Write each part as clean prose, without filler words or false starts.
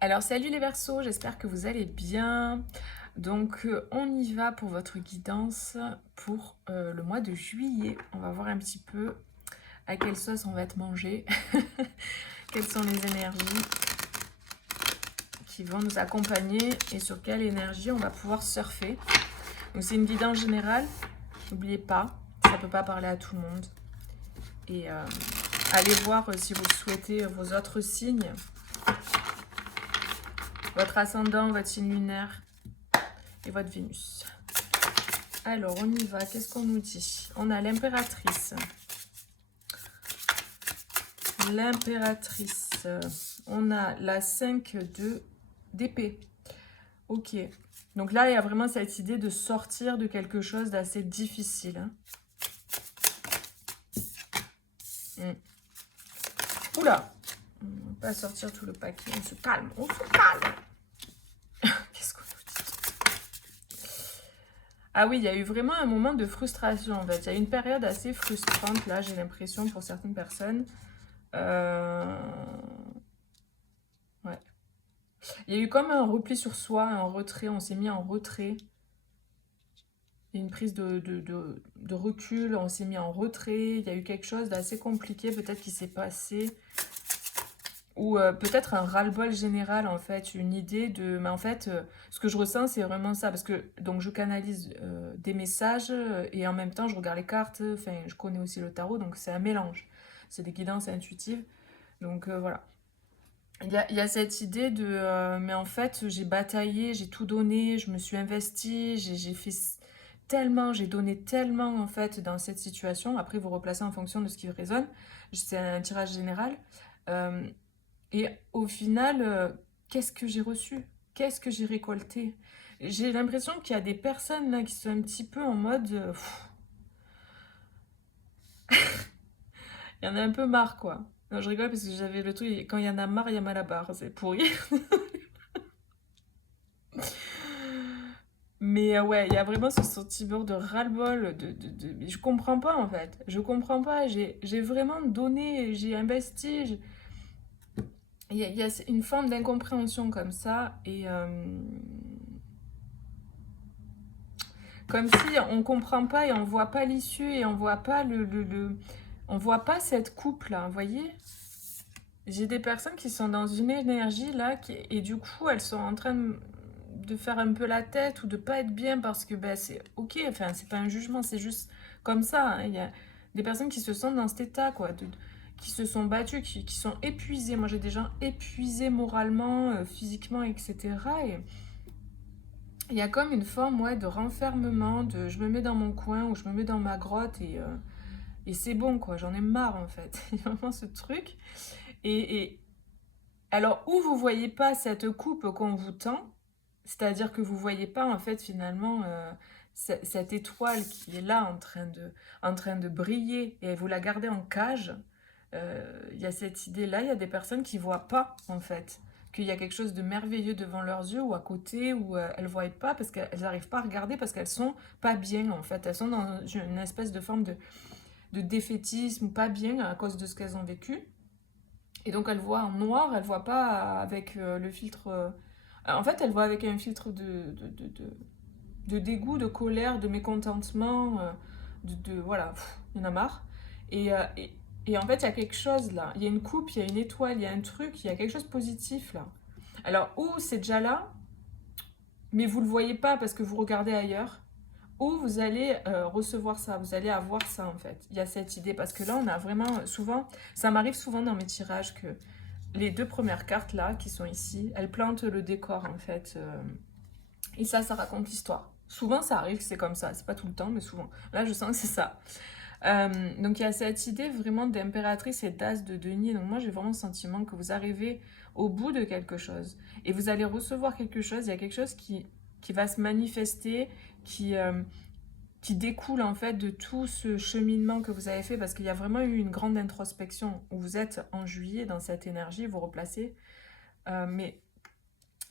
Alors salut les Verseaux, j'espère que vous allez bien. Donc on y va pour votre guidance pour le mois de juillet. On va voir un petit peu à quelle sauce on va être mangé, quelles sont les énergies qui vont nous accompagner et sur quelle énergie on va pouvoir surfer. Donc c'est une guidance générale, n'oubliez pas, ça ne peut pas parler à tout le monde. Et allez voir si vous le souhaitez vos autres signes, votre ascendant, votre signe lunaire et votre Vénus. Alors, on y va. Qu'est-ce qu'on nous dit? On a l'impératrice. L'impératrice. On a la 5 d'épée. Ok. Donc là, il y a vraiment cette idée de sortir de quelque chose d'assez difficile. Hein. Oula! On ne va pas sortir tout le paquet. On se calme. On se calme. Qu'est-ce qu'on nous dit? Ah oui, il y a eu vraiment un moment de frustration en fait. Il y a eu une période assez frustrante là, j'ai l'impression, pour certaines personnes. Ouais. Il y a eu comme un repli sur soi, un retrait, on s'est mis en retrait. Il y a une prise de recul, on s'est mis en retrait. Il y a eu quelque chose d'assez compliqué peut-être qui s'est passé. Ou peut-être un ras-le-bol général en fait, une idée de... Mais en fait, ce que je ressens c'est vraiment ça. Parce que donc je canalise des messages et en même temps je regarde les cartes. Enfin, je connais aussi le tarot, donc c'est un mélange. C'est des guidances intuitives. Donc voilà. Il y a cette idée de... mais en fait, j'ai bataillé, j'ai tout donné, je me suis investie, j'ai fait tellement, j'ai donné tellement en fait dans cette situation. Après, vous replacez en fonction de ce qui résonne. C'est un tirage général. Euh, et au final, qu'est-ce que j'ai reçu? Qu'est-ce que j'ai récolté? J'ai l'impression qu'il y a des personnes là qui sont un petit peu en mode... il y en a un peu marre quoi. Non, je rigole parce que j'avais le truc, quand il y en a marre, il y a mal à barre. C'est pourri. Mais ouais, il y a vraiment ce sentiment de ras-le-bol, je comprends pas en fait. Je comprends pas, j'ai vraiment donné, j'ai investi. Il y a une forme d'incompréhension comme ça. Et comme si on comprend pas et on voit pas l'issue et on voit pas on voit pas cette coupe là, vous voyez? J'ai des personnes qui sont dans une énergie là et du coup elles sont en train de faire un peu la tête ou de pas être bien parce que ben, c'est ok, enfin c'est pas un jugement, c'est juste comme ça. Hein. Il y a des personnes qui se sentent dans cet état quoi, qui se sont battues, qui sont épuisées. Moi j'ai des gens épuisés moralement, physiquement, etc. Et il y a comme une forme ouais, de renfermement, de je me mets dans mon coin ou je me mets dans ma grotte et c'est bon quoi, j'en ai marre en fait. Il y a vraiment ce truc. Et alors, où vous voyez pas cette coupe qu'on vous tend, c'est-à-dire que vous voyez pas en fait finalement cette étoile qui est là en train de briller et vous la gardez en cage, il y a cette idée-là, il y a des personnes qui voient pas en fait qu'il y a quelque chose de merveilleux devant leurs yeux ou à côté ou elles voient pas parce qu'elles n'arrivent pas à regarder parce qu'elles sont pas bien en fait, elles sont dans une espèce de forme de défaitisme, pas bien à cause de ce qu'elles ont vécu. Et donc elle voit en noir, elle voit pas avec le filtre. En fait, elle voit avec un filtre de dégoût, de colère, de mécontentement, voilà, il y en a marre. Et en fait, il y a quelque chose là. Il y a une coupe, il y a une étoile, il y a un truc, il y a quelque chose de positif là. Alors, ou c'est déjà là, mais vous le voyez pas parce que vous regardez ailleurs, ou vous allez recevoir ça, vous allez avoir ça en fait. Il y a cette idée parce que là, on a vraiment souvent, ça m'arrive souvent dans mes tirages que les deux premières cartes là qui sont ici, elles plantent le décor en fait. Et ça raconte l'histoire. Souvent ça arrive que c'est comme ça, c'est pas tout le temps mais souvent. Là je sens que c'est ça. Donc il y a cette idée vraiment d'impératrice et d'as de denier. Donc moi j'ai vraiment le sentiment que vous arrivez au bout de quelque chose et vous allez recevoir quelque chose. Il y a quelque chose qui va se manifester, qui découle en fait de tout ce cheminement que vous avez fait parce qu'il y a vraiment eu une grande introspection où vous êtes en juillet dans cette énergie, vous replacez. Mais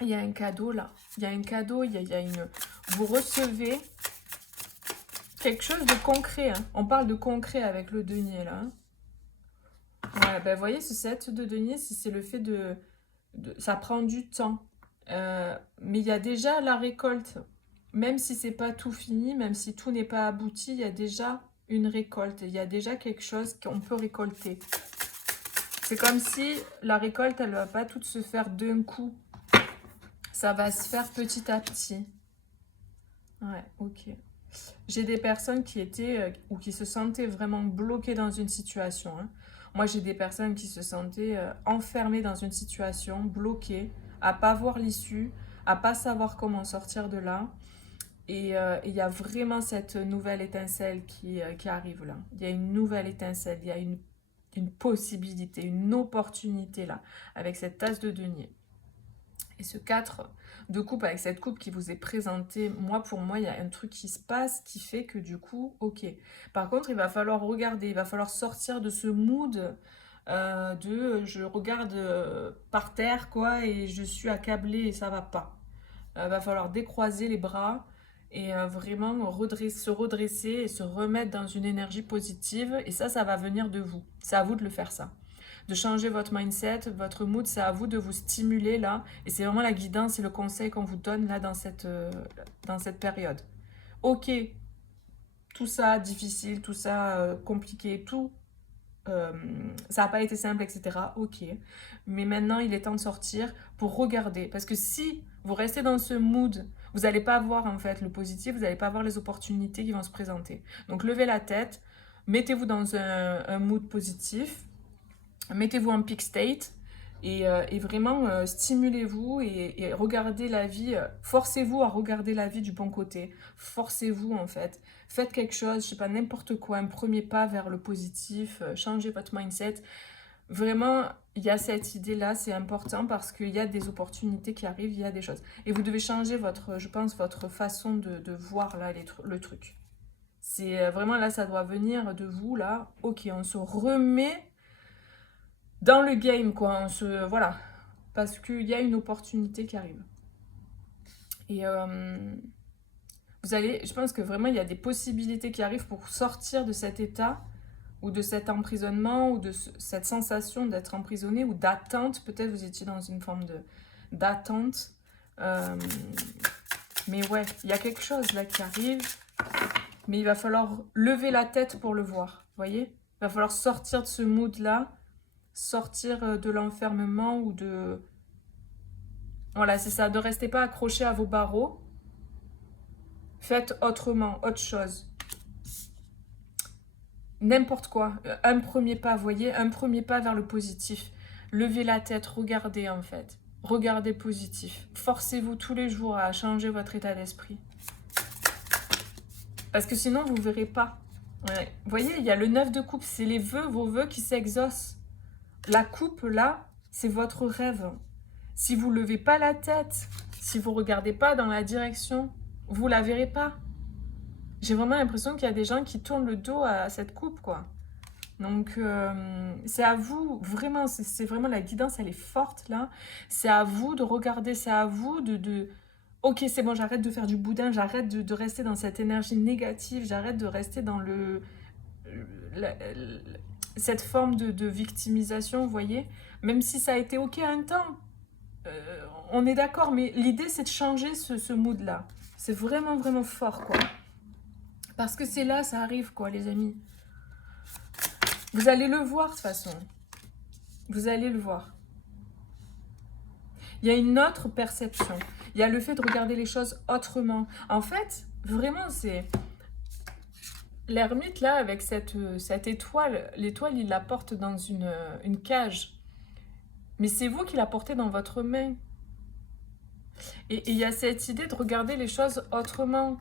il y a un cadeau là. Il y a un cadeau, il y a une... Vous recevez quelque chose de concret. Hein. On parle de concret avec le denier là. Hein. Ouais, ben, vous voyez, ce 7 de denier, c'est le fait Ça prend du temps. Mais il y a déjà la récolte. Même si c'est pas tout fini, même si tout n'est pas abouti, il y a déjà une récolte. Il y a déjà quelque chose qu'on peut récolter. C'est comme si la récolte, elle ne va pas toute se faire d'un coup. Ça va se faire petit à petit. Ouais, ok. J'ai des personnes qui étaient ou qui se sentaient vraiment bloquées dans une situation. Hein. Moi, j'ai des personnes qui se sentaient enfermées dans une situation, bloquées, à pas voir l'issue, à pas savoir comment sortir de là. Et il y a vraiment cette nouvelle étincelle qui arrive là. Il y a une nouvelle étincelle, il y a une possibilité, une opportunité là, avec cette tasse de denier. Et ce 4 de coupe, avec cette coupe qui vous est présentée, moi, pour moi, il y a un truc qui se passe qui fait que du coup, ok. Par contre, il va falloir regarder, il va falloir sortir de ce mood de je regarde par terre, quoi, et je suis accablée et ça va pas. Va falloir décroiser les bras et vraiment se redresser et se remettre dans une énergie positive. Et ça va venir de vous. C'est à vous de le faire, ça. De changer votre mindset, votre mood, c'est à vous de vous stimuler là. Et c'est vraiment la guidance et le conseil qu'on vous donne là dans cette période. Ok, tout ça difficile, tout ça compliqué, tout ça n'a pas été simple, etc. Ok. Mais maintenant, il est temps de sortir pour regarder. Parce que si vous restez dans ce mood, vous n'allez pas voir en fait le positif, vous n'allez pas voir les opportunités qui vont se présenter. Donc levez la tête, mettez-vous dans un mood positif, mettez-vous en peak state et vraiment stimulez-vous et regardez la vie, forcez-vous à regarder la vie du bon côté, forcez-vous en fait, faites quelque chose, je sais pas, n'importe quoi, un premier pas vers le positif, changez votre mindset. Vraiment, il y a cette idée-là, c'est important parce qu'il y a des opportunités qui arrivent, il y a des choses. Et vous devez changer je pense, votre façon de voir là le truc. C'est vraiment là, ça doit venir de vous là. Ok, on se remet dans le game, quoi. Voilà. Parce qu'il y a une opportunité qui arrive. Et je pense que vraiment, il y a des possibilités qui arrivent pour sortir de cet état ou de cet emprisonnement ou de cette sensation d'être emprisonné ou d'attente. Peut-être vous étiez dans une forme d'attente. Mais ouais, il y a quelque chose là qui arrive. Mais il va falloir lever la tête pour le voir. Vous voyez? Il va falloir sortir de ce mood-là, sortir de l'enfermement ou de... Voilà, c'est ça, ne restez pas accroché à vos barreaux. Faites autrement, autre chose. N'importe quoi. Un premier pas, vous voyez, un premier pas vers le positif. Levez la tête, regardez en fait. Regardez positif. Forcez-vous tous les jours à changer votre état d'esprit. Parce que sinon, vous ne verrez pas. Ouais. Vous voyez, il y a le 9 de coupe, c'est les vœux, vos vœux qui s'exaucent. La coupe, là, c'est votre rêve. Si vous ne levez pas la tête, si vous ne regardez pas dans la direction, vous ne la verrez pas. J'ai vraiment l'impression qu'il y a des gens qui tournent le dos à cette coupe, quoi. Donc, c'est à vous, vraiment, c'est vraiment la guidance, elle est forte, là. C'est à vous de regarder, c'est à vous de... Ok, c'est bon, j'arrête de faire du boudin, j'arrête de rester dans cette énergie négative, j'arrête de rester dans la- cette forme de victimisation, vous voyez. Même si ça a été ok un temps, on est d'accord, mais l'idée, c'est de changer ce mood-là. C'est vraiment, vraiment fort, quoi. Parce que c'est là, ça arrive, quoi, les amis. Vous allez le voir, de toute façon. Vous allez le voir. Il y a une autre perception. Il y a le fait de regarder les choses autrement. En fait, vraiment, c'est... L'ermite, là, avec cette étoile, l'étoile, il la porte dans une cage. Mais c'est vous qui la portez dans votre main. Et il y a cette idée de regarder les choses autrement.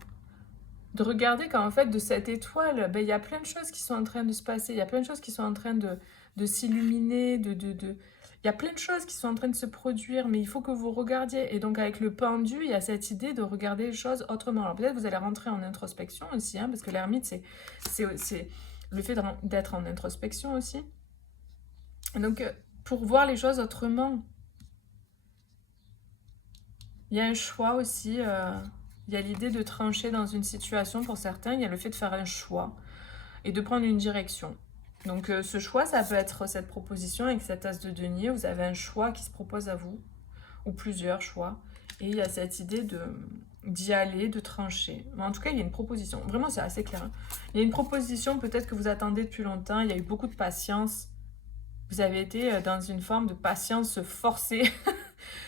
De regarder qu'en fait, de cette étoile, ben, il y a plein de choses qui sont en train de se passer. Il y a plein de choses qui sont en train de s'illuminer, Il y a plein de choses qui sont en train de se produire, mais il faut que vous regardiez. Et donc, avec le pendu, il y a cette idée de regarder les choses autrement. Alors, peut-être vous allez rentrer en introspection aussi, hein, parce que l'ermite, c'est le fait d'être en introspection aussi. Donc, pour voir les choses autrement, il y a un choix aussi. Il y a l'idée de trancher dans une situation pour certains. Il y a le fait de faire un choix et de prendre une direction. Donc ce choix, ça peut être cette proposition avec cet as de denier. Vous avez un choix qui se propose à vous, ou plusieurs choix. Et il y a cette idée d'y aller, de trancher. Mais en tout cas, il y a une proposition. Vraiment, c'est assez clair, hein. Il y a une proposition peut-être que vous attendez depuis longtemps. Il y a eu beaucoup de patience. Vous avez été dans une forme de patience forcée.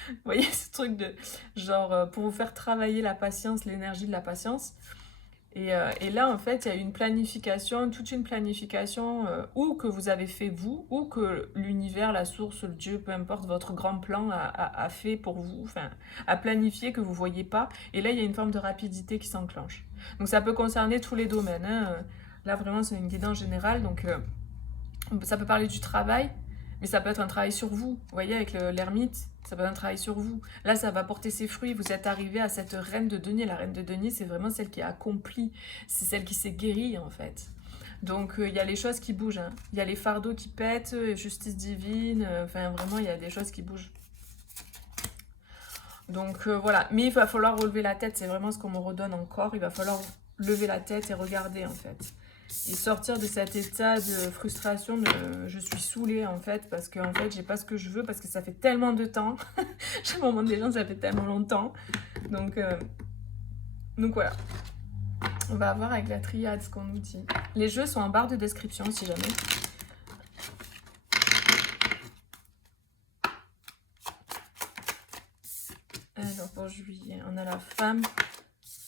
Vous voyez ce truc de genre pour vous faire travailler la patience, l'énergie de la patience. Et là, en fait, il y a une planification, toute une planification, ou que vous avez fait vous, ou que l'univers, la source, le Dieu, peu importe, votre grand plan a fait pour vous, enfin, a planifié que vous ne voyez pas. Et là, il y a une forme de rapidité qui s'enclenche. Donc ça peut concerner tous les domaines, hein. Là, vraiment, c'est une guidance générale. Donc ça peut parler du travail, mais ça peut être un travail sur vous. Vous voyez, avec l'ermite, ça peut être un travail sur vous. Là, ça va porter ses fruits. Vous êtes arrivé à cette reine de denier. La reine de denier, c'est vraiment celle qui a accompli. C'est celle qui s'est guérie, en fait. Donc, il y a les choses qui bougent, hein. Il y a les fardeaux qui pètent, justice divine. Enfin, vraiment, il y a des choses qui bougent. Donc, voilà. Mais il va falloir relever la tête. C'est vraiment ce qu'on me redonne encore. Il va falloir lever la tête et regarder, en fait. Et sortir de cet état de frustration de je suis saoulée en fait parce que en fait j'ai pas ce que je veux parce que ça fait tellement de temps. Chez le moment des gens ça fait tellement longtemps. Donc, donc voilà. On va voir avec la triade ce qu'on nous dit. Les jeux sont en barre de description si jamais. Alors pour juillet, on a la femme,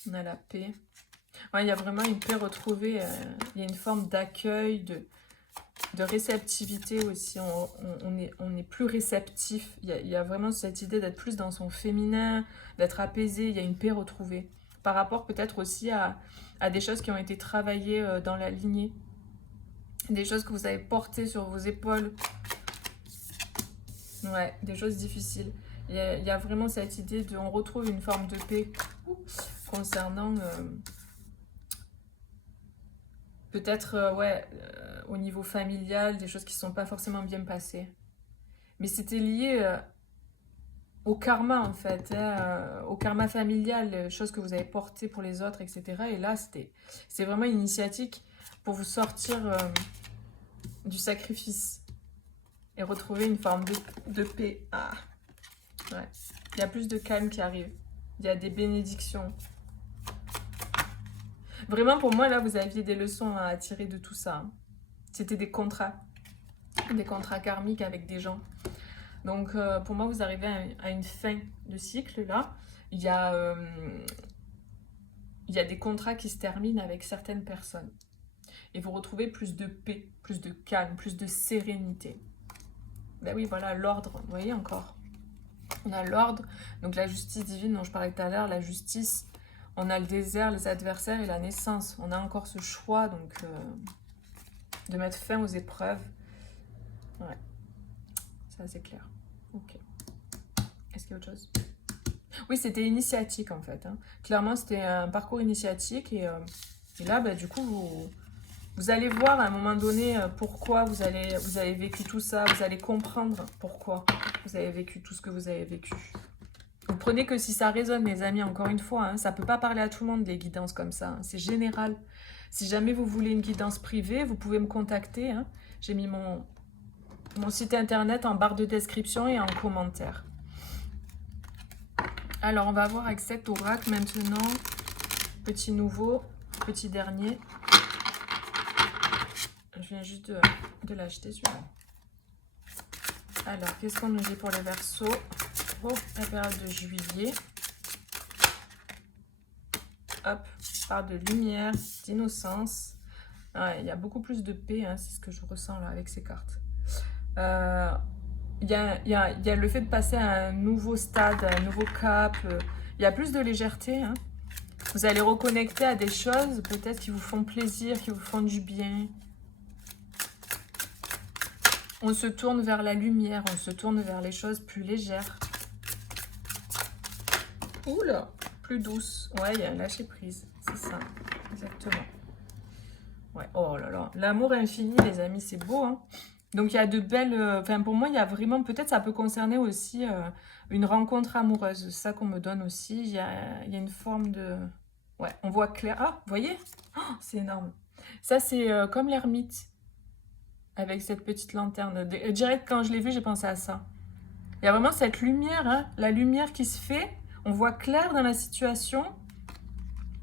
on a la paix. Ouais, il y a vraiment une paix retrouvée, il y a une forme d'accueil, de réceptivité aussi. On est plus réceptif. Il y a vraiment cette idée d'être plus dans son féminin, d'être apaisé. Il y a une paix retrouvée. Par rapport peut-être aussi à des choses qui ont été travaillées dans la lignée. Des choses que vous avez portées sur vos épaules. Ouais, des choses difficiles. Il y a vraiment cette idée de... On retrouve une forme de paix concernant... peut-être, ouais, au niveau familial, des choses qui ne sont pas forcément bien passées. Mais c'était lié au karma, en fait, hein, au karma familial, les choses que vous avez portées pour les autres, etc. Et là, c'est vraiment initiatique pour vous sortir du sacrifice et retrouver une forme de paix. Ah, ouais. Il y a plus de calme qui arrive. Il y a des bénédictions. Vraiment, pour moi, là, vous aviez des leçons à tirer de tout ça, hein. C'était des contrats karmiques avec des gens. Donc, pour moi, vous arrivez à une fin de cycle, là. Il y a des contrats qui se terminent avec certaines personnes. Et vous retrouvez plus de paix, plus de calme, plus de sérénité. Ben oui, voilà, l'ordre, vous voyez encore. On a l'ordre, donc la justice divine dont je parlais tout à l'heure, la justice. On a le désert, les adversaires et la naissance. On a encore ce choix, donc, de mettre fin aux épreuves. Ouais, ça c'est clair. Ok. Est-ce qu'il y a autre chose? Oui, c'était initiatique en fait, hein. Clairement, c'était un parcours initiatique et là, bah, du coup, vous allez voir à un moment donné pourquoi vous avez vécu tout ça. Vous allez comprendre pourquoi vous avez vécu tout ce que vous avez vécu. Vous prenez que si ça résonne, mes amis, encore une fois, hein, ça ne peut pas parler à tout le monde, des guidances comme ça, hein, c'est général. Si jamais vous voulez une guidance privée, vous pouvez me contacter, hein. J'ai mis mon site internet en barre de description et en commentaire. Alors, on va voir avec cet oracle maintenant. Petit nouveau, petit dernier. Je viens juste de l'acheter, celui-là. Alors, qu'est-ce qu'on nous dit pour les Verseaux? Oh, la période de juillet. Hop, on parle de lumière, d'innocence. Ouais, il y a beaucoup plus de paix, hein, c'est ce que je ressens là avec ces cartes. Il y a le fait de passer à un nouveau stade, à un nouveau cap. Il y a plus de légèreté, hein. Vous allez reconnecter à des choses peut-être qui vous font plaisir, qui vous font du bien. On se tourne vers la lumière, on se tourne vers les choses plus légères. Oula, plus douce. Ouais, il y a un lâcher prise, c'est ça, exactement. Ouais, oh là là, l'amour infini, les amis, c'est beau, hein. Donc il y a de belles... Enfin, pour moi, il y a vraiment... Peut-être ça peut concerner aussi une rencontre amoureuse. C'est ça qu'on me donne aussi. Il y a une forme de... Ouais, on voit clair. Ah, vous voyez? Oh, c'est énorme. Ça, c'est comme l'ermite. avec cette petite lanterne. Direct, quand je l'ai vu, j'ai pensé à ça. Il y a vraiment cette lumière, hein, la lumière qui se fait. On voit clair dans la situation.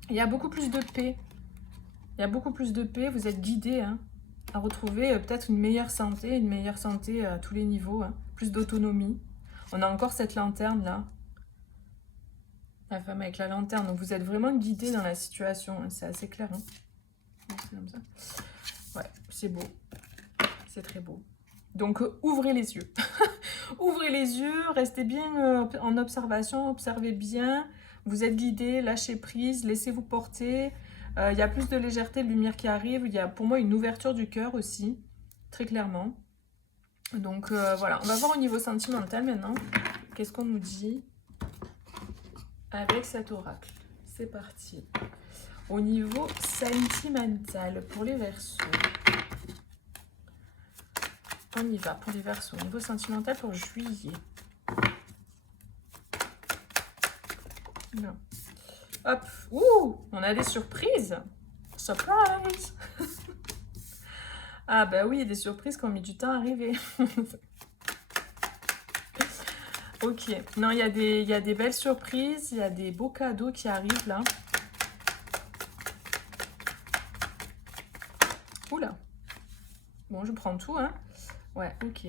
Il y a beaucoup plus de paix. Il y a beaucoup plus de paix. Vous êtes guidés hein, à retrouver peut-être une meilleure santé à tous les niveaux. Hein, plus d'autonomie. On a encore cette lanterne là. La femme avec la lanterne. Donc vous êtes vraiment guidés dans la situation. Hein, c'est assez clair. Hein. C'est comme ça. Ouais, c'est beau. C'est très beau. Donc ouvrez les yeux. Ouvrez les yeux, restez bien en observation, observez bien. Vous êtes guidés, lâchez prise, laissez-vous porter. Il y a plus de légèreté, de lumière qui arrive. Il y a pour moi une ouverture du cœur aussi, très clairement. Donc voilà, on va voir au niveau sentimental maintenant. Qu'est-ce qu'on nous dit avec cet oracle? C'est parti. Au niveau sentimental pour les Verseaux. On y va pour les Verseaux. Au niveau sentimental pour juillet. Non. Hop. Ouh, on a des surprises. Surprise. Ah bah oui, des surprises qui ont mis du temps à arriver. Ok. Non, il y a des belles surprises. Il y a des beaux cadeaux qui arrivent là. Oula. Bon, je prends tout, hein. Ouais, ok.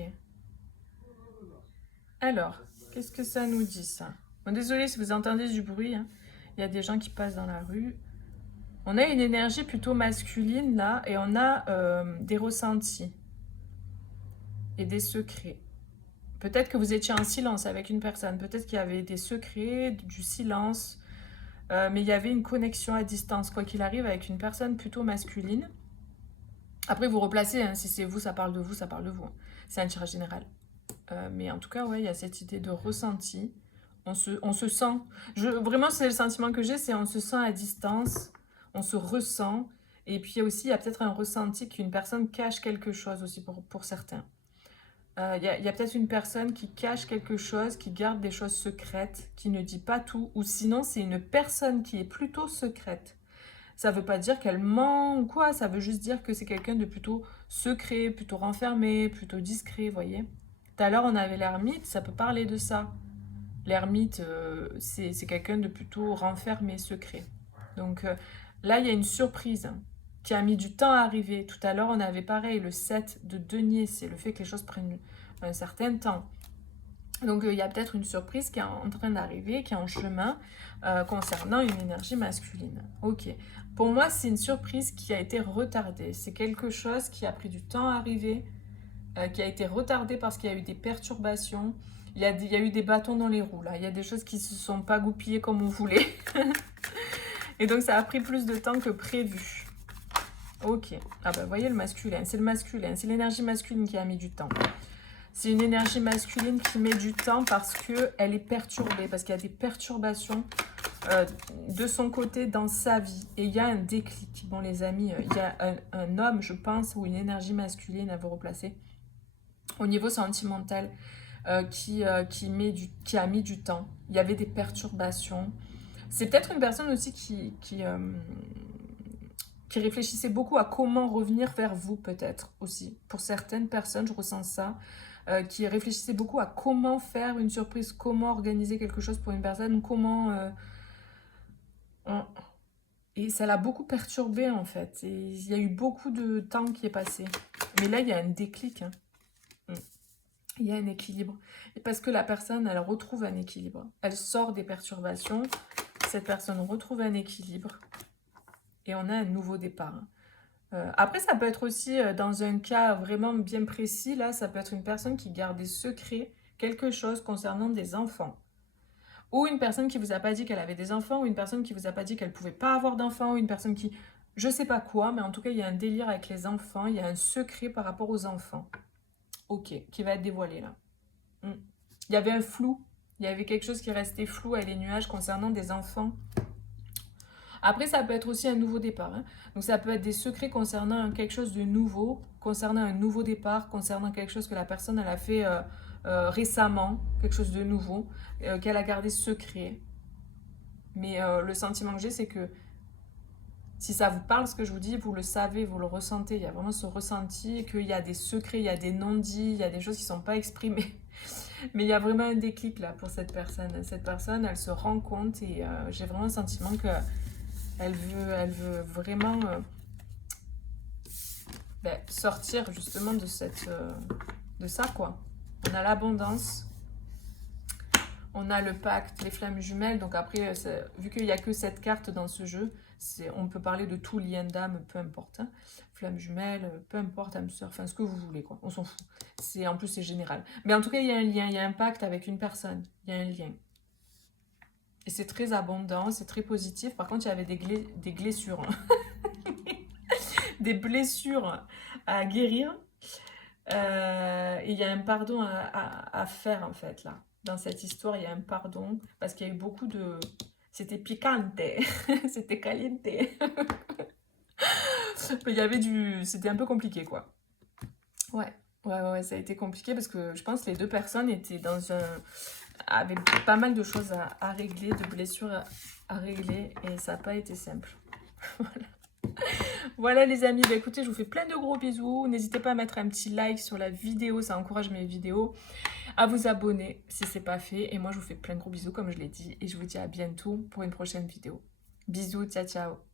Alors, qu'est-ce que ça nous dit, ça? Bon, désolé si vous entendez du bruit. Hein. Il y a des gens qui passent dans la rue. On a une énergie plutôt masculine, là, et on a des ressentis et des secrets. Peut-être que vous étiez en silence avec une personne. Peut-être qu'il y avait des secrets, du silence. Mais il y avait une connexion à distance, quoi qu'il arrive, avec une personne plutôt masculine. Après, vous replacez, hein, si c'est vous, ça parle de vous, ça parle de vous. Hein. C'est un tirage général. Mais en tout cas, ouais, il y a cette idée de ressenti. On se sent... vraiment, c'est le sentiment que j'ai, c'est on se sent à distance, on se ressent. Et puis aussi, il y a peut-être un ressenti qu'une personne cache quelque chose aussi pour certains. Il y a peut-être une personne qui cache quelque chose, qui garde des choses secrètes, qui ne dit pas tout. Ou sinon, c'est une personne qui est plutôt secrète. Ça ne veut pas dire qu'elle ment ou quoi, ça veut juste dire que c'est quelqu'un de plutôt secret, plutôt renfermé, plutôt discret, vous voyez. Tout à l'heure, on avait l'ermite, ça peut parler de ça. L'ermite, c'est quelqu'un de plutôt renfermé, secret. Donc là, il y a une surprise qui a mis du temps à arriver. Tout à l'heure, on avait pareil, le 7 de denier, c'est le fait que les choses prennent un certain temps. Donc il y a peut-être une surprise qui est en train d'arriver, qui est en chemin, concernant une énergie masculine. Ok. Pour moi, c'est une surprise qui a été retardée. C'est quelque chose qui a pris du temps à arriver, qui a été retardé parce qu'il y a eu des perturbations. Il y a eu des bâtons dans les roues, là. Il y a des choses qui ne se sont pas goupillées comme on voulait. Et donc, ça a pris plus de temps que prévu. Ok. Ah bah, vous voyez le masculin. C'est le masculin. C'est l'énergie masculine qui a mis du temps. C'est une énergie masculine qui met du temps parce qu'elle est perturbée, parce qu'il y a des perturbations de son côté dans sa vie. Et il y a un déclic. Bon, les amis, il y a un homme, je pense, ou une énergie masculine à vous replacer au niveau sentimental qui a mis du temps. Il y avait des perturbations. C'est peut-être une personne aussi qui réfléchissait beaucoup à comment revenir vers vous, peut-être aussi. Pour certaines personnes, je ressens ça. Qui réfléchissait beaucoup à comment faire une surprise, comment organiser quelque chose pour une personne, comment... Et ça l'a beaucoup perturbé, en fait. Et il y a eu beaucoup de temps qui est passé. Mais là, il y a un déclic. Hein. Il y a un équilibre. Et parce que la personne, elle retrouve un équilibre. Elle sort des perturbations. Cette personne retrouve un équilibre. Et on a un nouveau départ. Après, ça peut être aussi, dans un cas vraiment bien précis, là, ça peut être une personne qui garde des secrets, quelque chose concernant des enfants. Ou une personne qui vous a pas dit qu'elle avait des enfants, ou une personne qui vous a pas dit qu'elle pouvait pas avoir d'enfants, ou une personne qui... Je sais pas quoi, mais en tout cas, il y a un délire avec les enfants, il y a un secret par rapport aux enfants. Ok, qui va être dévoilé là. Il y avait un flou, il y avait quelque chose qui restait flou avec les nuages concernant des enfants. Après, ça peut être aussi un nouveau départ. Hein. Donc, ça peut être des secrets concernant quelque chose de nouveau, concernant un nouveau départ, concernant quelque chose que la personne elle a fait récemment, quelque chose de nouveau, qu'elle a gardé secret. Mais le sentiment que j'ai, c'est que Si ça vous parle, ce que je vous dis, vous le savez, vous le ressentez. Il y a vraiment ce ressenti qu'il y a des secrets, il y a des non-dits, il y a des choses qui ne sont pas exprimées. Mais il y a vraiment un déclic là pour cette personne. Cette personne, elle se rend compte et j'ai vraiment le sentiment que elle veut vraiment sortir justement de ça, quoi. On a l'abondance, on a le pacte, les flammes jumelles. Donc après, vu qu'il n'y a que cette carte dans ce jeu, on peut parler de tout lien d'âme, peu importe. Hein. Flammes jumelles, peu importe, âme sœur, enfin ce que vous voulez, quoi. On s'en fout. En plus, c'est général. Mais en tout cas, il y a un lien, il y a un pacte avec une personne. Il y a un lien. Et c'est très abondant, c'est très positif. Par contre, il y avait des blessures. Des blessures à guérir. Et il y a un pardon à faire, en fait, là. Dans cette histoire, il y a un pardon. Parce qu'il y a eu beaucoup de... C'était picante. C'était caliente. Il y avait du... C'était un peu compliqué, quoi. Ouais, ça a été compliqué parce que je pense que les deux personnes étaient dans un... avaient pas mal de choses à régler, de blessures à régler, et ça n'a pas été simple. Voilà les amis, bah écoutez, je vous fais plein de gros bisous. N'hésitez pas à mettre un petit like sur la vidéo, ça encourage mes vidéos. À vous abonner si ce n'est pas fait. Et moi, je vous fais plein de gros bisous comme je l'ai dit. Et je vous dis à bientôt pour une prochaine vidéo. Bisous, ciao, ciao.